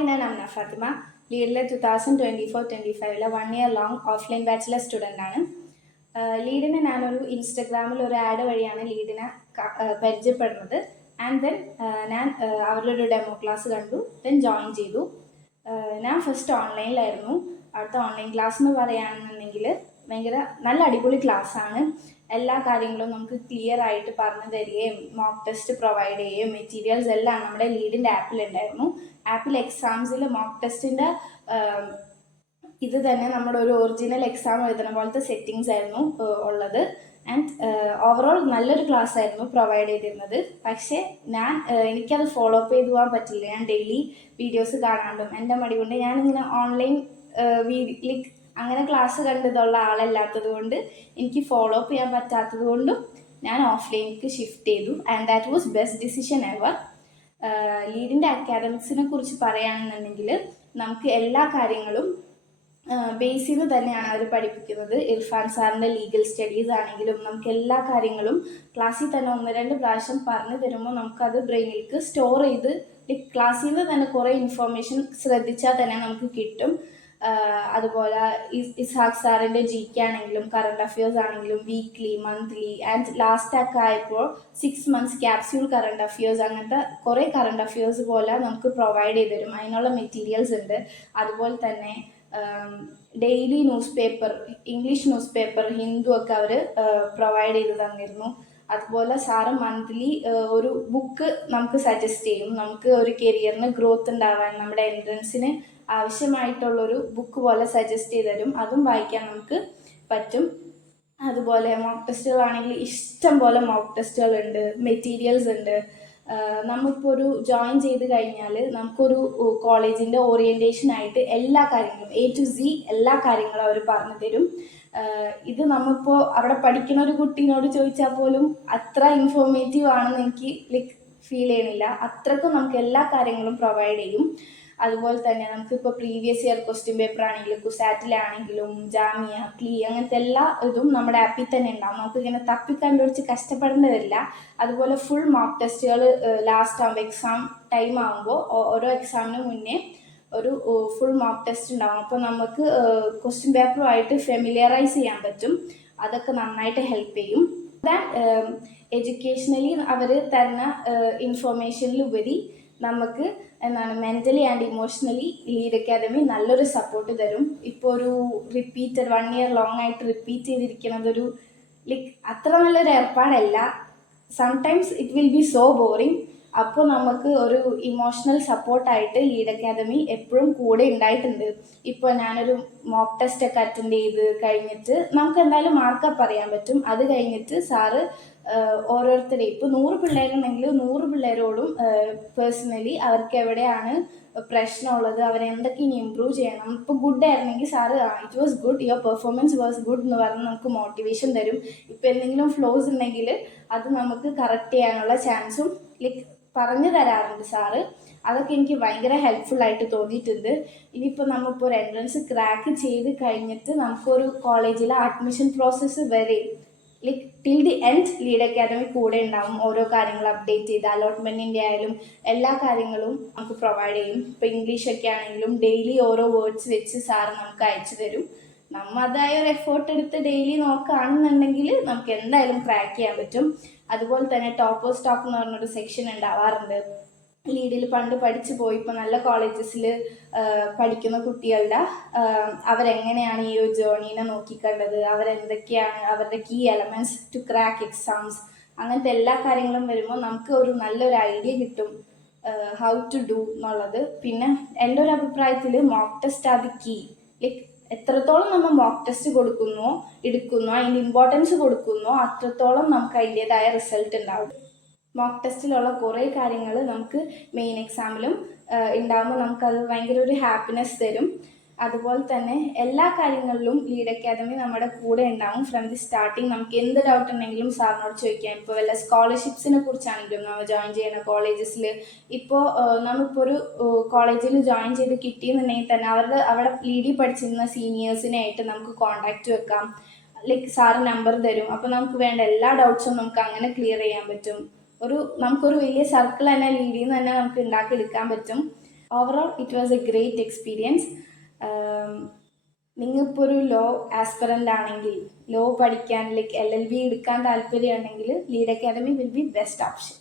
Hi, ഞാൻ അമ്ന ഫാത്തിമ. ലീഡിലെ 2024-25 1 year long offline bachelor student ആണ്. ലീഡിനെ ഞാനൊരു ഇൻസ്റ്റഗ്രാമിൽ ഒരു ആഡ് വഴിയാണ് ലീഡിനെ പരിചയപ്പെടുന്നത്. ആൻഡ് ദെൻ ഞാൻ അവരുടെ ഒരു ഡെമോ ക്ലാസ് കണ്ടു, ദെൻ ജോയിൻ ചെയ്തു. ഞാൻ ഫസ്റ്റ് ഓൺലൈനിലായിരുന്നു. അടുത്ത ഓൺലൈൻ ക്ലാസ് എന്ന് പറയുകയാണെന്നുണ്ടെങ്കിൽ ഭയങ്കര നല്ല അടിപൊളി ക്ലാസ്സാണ്. എല്ലാ കാര്യങ്ങളും നമുക്ക് ക്ലിയർ ആയിട്ട് പറഞ്ഞു തരികയും മോക്ക് ടെസ്റ്റ് പ്രൊവൈഡ് ചെയ്യുകയും മെറ്റീരിയൽസ് എല്ലാം നമ്മുടെ ലീഡിൻ്റെ ആപ്പിലുണ്ടായിരുന്നു. ആപ്പിൽ എക്സാംസിൽ മോക്ക് ടെസ്റ്റിൻ്റെ ഇത് തന്നെ നമ്മുടെ ഒരു ഒറിജിനൽ എക്സാം എഴുതുന്ന പോലത്തെ സെറ്റിങ്സ് ആയിരുന്നു ഉള്ളത്. ആൻഡ് ഓവറോൾ നല്ലൊരു ക്ലാസ് ആയിരുന്നു പ്രൊവൈഡ് ചെയ്തിരുന്നത്. പക്ഷേ എനിക്കത് ഫോളോ അപ്പ് ചെയ്ത് പോകാൻ പറ്റില്ല. ഞാൻ ഡെയിലി വീഡിയോസ് കാണാണ്ടും എൻ്റെ മടി കൊണ്ട് ഞാനിങ്ങനെ ഓൺലൈൻ അങ്ങനെ ക്ലാസ് കണ്ടതുള്ള ആളല്ലാത്തത് കൊണ്ട് എനിക്ക് ഫോളോ അപ്പ് ചെയ്യാൻ പറ്റാത്തത് കൊണ്ടും ഞാൻ ഓഫ്ലൈനിലേക്ക് ഷിഫ്റ്റ് ചെയ്തു. And that was best decision ever. ലീഡിൻ്റെ അക്കാഡമിക്സിനെ കുറിച്ച് പറയുകയാണെന്നുണ്ടെങ്കിൽ നമുക്ക് എല്ലാ കാര്യങ്ങളും ബേസ് ചെയ്ത് തന്നെയാണ് അവർ പഠിപ്പിക്കുന്നത്. ഇർഫാൻ സാറിൻ്റെ ലീഗൽ സ്റ്റഡീസ് ആണെങ്കിലും നമുക്ക് എല്ലാ കാര്യങ്ങളും ക്ലാസ്സിൽ തന്നെ 1-2 പ്രാവശ്യം പറഞ്ഞു തരുമ്പോൾ നമുക്കത് ബ്രെയിനിലേക്ക് സ്റ്റോർ ചെയ്ത് ക്ലാസ്സിൽ നിന്ന് തന്നെ കുറേ ഇൻഫോർമേഷൻ ശ്രദ്ധിച്ചാൽ തന്നെ നമുക്ക് കിട്ടും. അതുപോലെ ഇസ്ഹാഖ് സാറിൻ്റെ GK ആണെങ്കിലും കറണ്ട് അഫയേഴ്സ് ആണെങ്കിലും വീക്ക്ലി, മന്ത്ലി ആൻഡ് ലാസ്റ്റ് ഒക്കെ ആയപ്പോൾ 6 months ക്യാപ്സ്യൂൾ കറണ്ട് അഫയേഴ്സ്, അങ്ങനത്തെ കുറേ കറണ്ട് അഫയേഴ്സ് പോലെ നമുക്ക് പ്രൊവൈഡ് ചെയ്ത് തരും. അതിനുള്ള മെറ്റീരിയൽസ് ഉണ്ട്. അതുപോലെ തന്നെ daily news paper, English news paper, Hindu ഒക്കെ അവർ പ്രൊവൈഡ് ചെയ്ത് തന്നിരുന്നു. അതുപോലെ സാറ് മന്ത്ലി ഒരു ബുക്ക് നമുക്ക് സജസ്റ്റ് ചെയ്യും. നമുക്ക് ഒരു കരിയറിന് ഗ്രോത്ത് ഉണ്ടാവാൻ നമ്മുടെ എൻട്രൻസിന് ആവശ്യമായിട്ടുള്ളൊരു ബുക്ക് പോലെ സജസ്റ്റ് ചെയ്ത് തരും. അതും വായിക്കാൻ നമുക്ക് പറ്റും. അതുപോലെ മോക്ക് ടെസ്റ്റുകളാണെങ്കിൽ ഇഷ്ടം പോലെ മോക്ക് ടെസ്റ്റുകളുണ്ട്, മെറ്റീരിയൽസ് ഉണ്ട്. നമ്മളിപ്പോൾ ഒരു ജോയിൻ ചെയ്ത് കഴിഞ്ഞാൽ നമുക്കൊരു കോളേജിൻ്റെ ഓറിയൻറ്റേഷനായിട്ട് എല്ലാ കാര്യങ്ങളും A to Z എല്ലാ കാര്യങ്ങളും അവർ പറഞ്ഞു തരും. ഇത് നമ്മളിപ്പോൾ അവിടെ പഠിക്കുന്ന ഒരു കുട്ടീനോട് ചോദിച്ചാൽ പോലും അത്ര ഇൻഫോർമേറ്റീവ് ആണെന്ന് എനിക്ക് ഫീൽ ചെയ്യണില്ല. അത്രക്കും നമുക്ക് എല്ലാ കാര്യങ്ങളും പ്രൊവൈഡ് ചെയ്യും. അതുപോലെ തന്നെ നമുക്കിപ്പോൾ പ്രീവിയസ് ഇയർ ക്വസ്റ്റ്യൻ പേപ്പർ ആണെങ്കിലും കുസാറ്റിലാണെങ്കിലും ജാമിയ, ക്ലീ അങ്ങനത്തെ എല്ലാ ഇതും നമ്മുടെ ആപ്പിൽ തന്നെ ഉണ്ടാവും. നമുക്കിങ്ങനെ തപ്പിക്കണ്ടുപിടിച്ച് കഷ്ടപ്പെടേണ്ടി വരില്ല. അതുപോലെ ഫുൾ മോക്ക് ടെസ്റ്റുകൾ ലാസ്റ്റ് ആകുമ്പോൾ എക്സാം ടൈം ആകുമ്പോൾ ഓരോ എക്സാമിന് മുന്നേ ഒരു ഫുൾ മോക്ക് ടെസ്റ്റ് ഉണ്ടാകും. അപ്പോൾ നമുക്ക് ക്വസ്റ്റ്യൻ പേപ്പറുമായിട്ട് ഫെമിലിയറൈസ് ചെയ്യാൻ പറ്റും. അതൊക്കെ നന്നായിട്ട് ഹെൽപ്പ് ചെയ്യും. എഡ്യൂക്കേഷണലി അവർ തരുന്ന ഇൻഫോർമേഷനിലുപരി നമുക്ക് mentally and emotionally Lead Academy നല്ലൊരു സപ്പോർട്ട് തരും. ഇപ്പോൾ ഒരു 1 ഇയർ ലോങ് ആയിട്ട് റിപ്പീറ്റ് ചെയ്തിരിക്കുന്നത് അത്ര നല്ലൊരു ഏർപ്പാടല്ല. Sometimes it will be so boring. അപ്പോൾ നമുക്ക് ഒരു ഇമോഷണൽ സപ്പോർട്ടായിട്ട് ലീഡ് അക്കാദമി എപ്പോഴും കൂടെ ഉണ്ടായിട്ടുണ്ട്. ഇപ്പോൾ ഞാനൊരു മോക്ക് ടെസ്റ്റ് ഒക്കെ അറ്റൻഡ് ചെയ്ത് കഴിഞ്ഞിട്ട് നമുക്ക് എന്തായാലും മാർക്കപ്പ് അറിയാൻ പറ്റും. അത് കഴിഞ്ഞിട്ട് സാറ് ഓരോരുത്തരെയും ഇപ്പോൾ 100 പിള്ളേരുണ്ടെങ്കിൽ 100 പിള്ളേരോടും പേഴ്സണലി അവർക്ക് എവിടെയാണ് പ്രശ്നമുള്ളത്, അവരെന്തൊക്കെ ഇനി ഇമ്പ്രൂവ് ചെയ്യണം. ഇപ്പോൾ ഗുഡ് ആയിരുന്നെങ്കിൽ sir it was good, your performance was good എന്ന് പറഞ്ഞ് നമുക്ക് മോട്ടിവേഷൻ തരും. ഇപ്പോൾ എന്തെങ്കിലും ഫ്ലോസ് ഉണ്ടെങ്കിൽ അത് നമുക്ക് കറക്റ്റ് ചെയ്യാനുള്ള ചാൻസും പറഞ്ഞു തരാറുണ്ട് സാറ്. അതൊക്കെ എനിക്ക് ഭയങ്കര ഹെൽപ്ഫുൾ ആയിട്ട് തോന്നിയിട്ടുണ്ട്. ഇനിയിപ്പോൾ നമ്മളിപ്പോൾ ഒരു എൻട്രൻസ് ക്രാക്ക് ചെയ്ത് കഴിഞ്ഞിട്ട് നമുക്കൊരു കോളേജിലെ അഡ്മിഷൻ പ്രോസസ്സ് വരെ till the end Lead Academy കൂടെ ഉണ്ടാവും. ഓരോ കാര്യങ്ങൾ അപ്ഡേറ്റ് ചെയ്ത് അലോട്ട്മെൻറ്റിൻ്റെ ആയാലും എല്ലാ കാര്യങ്ങളും നമുക്ക് പ്രൊവൈഡ് ചെയ്യും. ഇപ്പോൾ ഇംഗ്ലീഷൊക്കെ ആണെങ്കിലും ഡെയിലി ഓരോ വേർഡ്സ് വെച്ച് സാറ് നമുക്ക് അയച്ചു തരും. നമ്മൾ അതായ ഒരു എഫേർട്ട് എടുത്ത് ഡെയിലി നോക്കുകയാണെന്നുണ്ടെങ്കിൽ നമുക്ക് എന്തായാലും ക്രാക്ക് ചെയ്യാൻ പറ്റും. അതുപോലെ തന്നെ ടോപ്പേഴ്സ് ടോക്ക് എന്ന് പറഞ്ഞൊരു സെക്ഷൻ ഉണ്ടാവാറുണ്ട്. ലീഡിൽ പണ്ട് പഠിച്ചു പോയി ഇപ്പോൾ നല്ല കോളേജസിൽ പഠിക്കുന്ന കുട്ടികളുടെ അവരെങ്ങനെയാണ് ഈ ഒരു ജേർണീനെ നോക്കിക്കണ്ടത്, അവരെന്തൊക്കെയാണ് അവരുടെ key elements to crack exams, അങ്ങനത്തെ എല്ലാ കാര്യങ്ങളും വരുമ്പോൾ നമുക്ക് ഒരു നല്ലൊരു ഐഡിയ കിട്ടും ഹൗ ടു ഡു എന്നുള്ളത്. പിന്നെ എൻ്റെ ഒരു അഭിപ്രായത്തിൽ മോക്ക് ടെസ്റ്റ് അത് കീ. എത്രത്തോളം നമ്മൾ മോക്ക് ടെസ്റ്റ് എടുക്കുന്നോ അതിൻ്റെ ഇമ്പോർട്ടൻസ് കൊടുക്കുന്നോ അത്രത്തോളം നമുക്ക് അതിൻ്റേതായ റിസൾട്ട് ഉണ്ടാവും. മോക്ക് ടെസ്റ്റിലുള്ള കുറേ കാര്യങ്ങൾ നമുക്ക് മെയിൻ എക്സാമിലും ഉണ്ടാകുമ്പോൾ നമുക്കത് ഭയങ്കര ഒരു ഹാപ്പിനെസ് തരും. അതുപോലെ തന്നെ എല്ലാ കാര്യങ്ങളിലും ലീഡ് അക്കാദമി നമ്മുടെ കൂടെ ഉണ്ടാവും ഫ്രം ദി സ്റ്റാർട്ടിങ്. നമുക്ക് എന്ത് ഡൗട്ട് ഉണ്ടെങ്കിലും സാറിനോട് ചോദിക്കാം. ഇപ്പോൾ വല്ല സ്കോളർഷിപ്സിനെ കുറിച്ചാണെങ്കിലും നമ്മൾ ജോയിൻ ചെയ്യുന്ന കോളേജസിൽ ഇപ്പോൾ നമ്മളിപ്പോൾ ഒരു കോളേജിൽ ജോയിൻ ചെയ്ത് കിട്ടിയെന്നുണ്ടെങ്കിൽ തന്നെ അവിടെ ലീഡിൽ പഠിച്ചിരുന്ന സീനിയേഴ്സിനായിട്ട് നമുക്ക് കോൺടാക്റ്റ് വെക്കാം. സാറ് നമ്പർ തരും. അപ്പോൾ നമുക്ക് വേണ്ട എല്ലാ ഡൗട്ട്സും നമുക്ക് അങ്ങനെ ക്ലിയർ ചെയ്യാൻ പറ്റും. നമുക്കൊരു വലിയ സർക്കിൾ തന്നെ ലീഡിൽ നിന്ന് തന്നെ നമുക്ക് ഉണ്ടാക്കിയെടുക്കാൻ പറ്റും. Overall it was A great experience. നിങ്ങളിപ്പോൾ ഒരു ലോ ആസ്പിറൻ്റ് ആണെങ്കിൽ, ലോ പഠിക്കാൻ ലൈക്ക് LLB എടുക്കാൻ താല്പര്യമുണ്ടെങ്കിൽ lead academy will be best option.